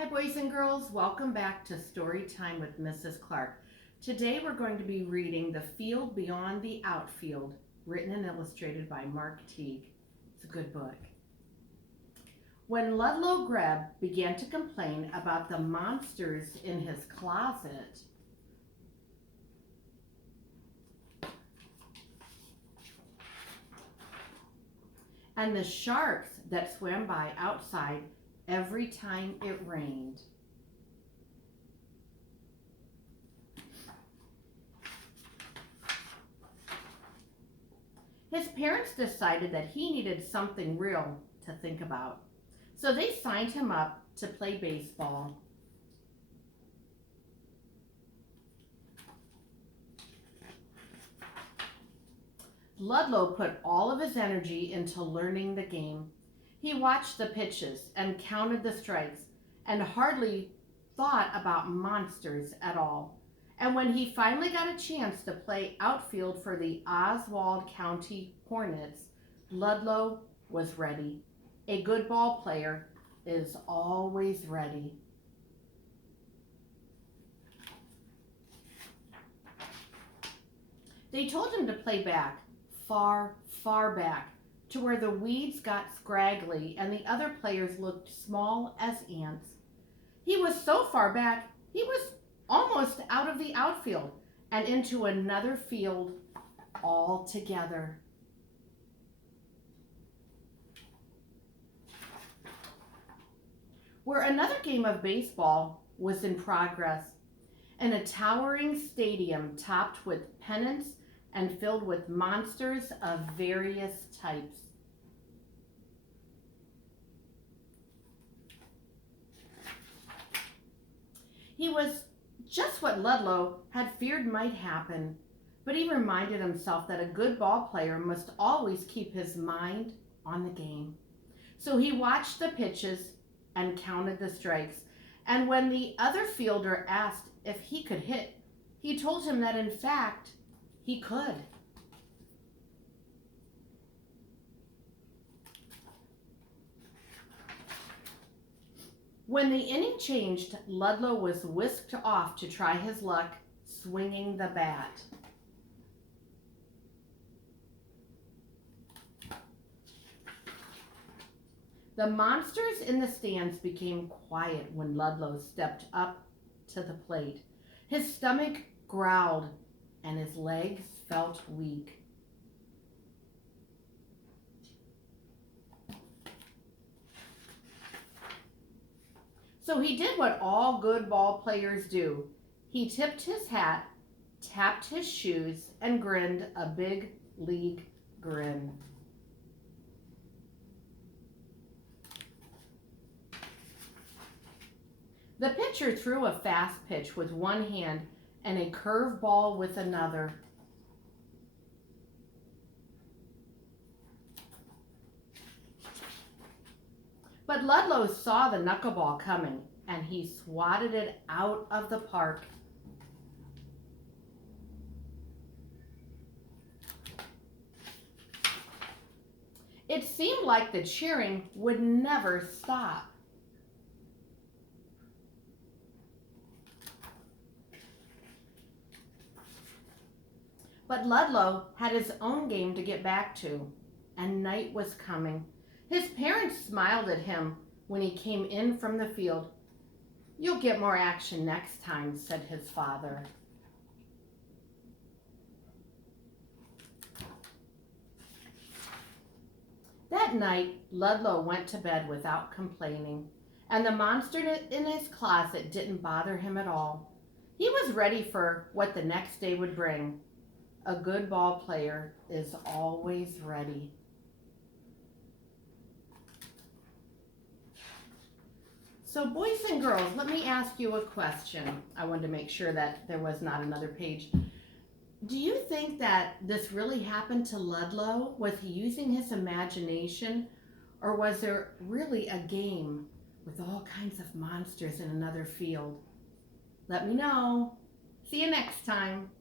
Hi boys and girls, welcome back to Storytime with Mrs. Clark. Today we're going to be reading The Field Beyond the Outfield, written and illustrated by Mark Teague. It's a good book. When Ludlow Greb began to complain about the monsters in his closet, and the sharks that swam by outside every time it rained, his parents decided that he needed something real to think about. So they signed him up to play baseball. Ludlow put all of his energy into learning the game. He watched the pitches and counted the strikes and hardly thought about monsters at all. And when he finally got a chance to play outfield for the Oswald County Hornets, Ludlow was ready. A good ball player is always ready. They told him to play back, far, far back, to where the weeds got scraggly and the other players looked small as ants. He was so far back, he was almost out of the outfield and into another field altogether. Where another game of baseball was in progress, in a towering stadium topped with pennants and filled with monsters of various types. He was just what Ludlow had feared might happen, but he reminded himself that a good ball player must always keep his mind on the game. So he watched the pitches and counted the strikes, and when the other fielder asked if he could hit, he told him that in fact he could. When the inning changed, Ludlow was whisked off to try his luck swinging the bat. The monsters in the stands became quiet when Ludlow stepped up to the plate. His stomach growled and his legs felt weak. So he did what all good ball players do. He tipped his hat, tapped his shoes, and grinned a big league grin. The pitcher threw a fast pitch with one hand and a curve ball with another. But Ludlow saw the knuckleball coming, and he swatted it out of the park. It seemed like the cheering would never stop. But Ludlow had his own game to get back to, and night was coming. His parents smiled at him when he came in from the field. "You'll get more action next time," said his father. That night, Ludlow went to bed without complaining, and the monster in his closet didn't bother him at all. He was ready for what the next day would bring. A good ball player is always ready. So boys and girls, let me ask you a question. I wanted to make sure that there was not another page. Do you think that this really happened to Ludlow? Was he using his imagination, or was there really a game with all kinds of monsters in another field? Let me know. See you next time.